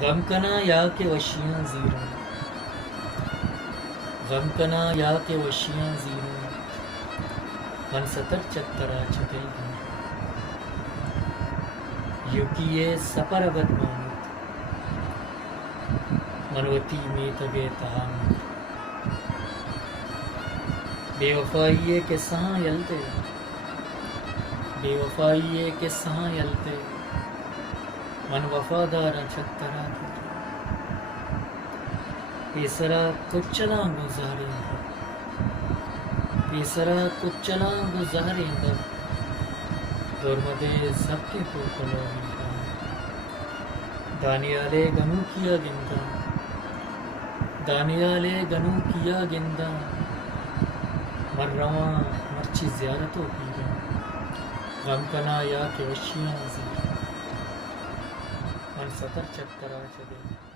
غم کنا یا کہ وشیاں زیروں، غم کنا یا کہ وشیاں زیروں، من ستر چترا چکئی گی یو کی یہ سپر ابد مانت منوتی میں تگے تہامت بے وفائیے کے سہاں یلتے، بے وفائیے کے سہاں یلتے من وفادارا چترا پیسرا کچلاں گزاریں گا، پیسرا کچلاں گزاریں گا دورمدے سب کے کو کلویں گا دانیالے گنو کیا گندا، دانیالے گنو کیا گندا مر رواں مرچی زیارتوں پیرا غم کنا یا کہ وشیاں زیرا من ستر چترا چدے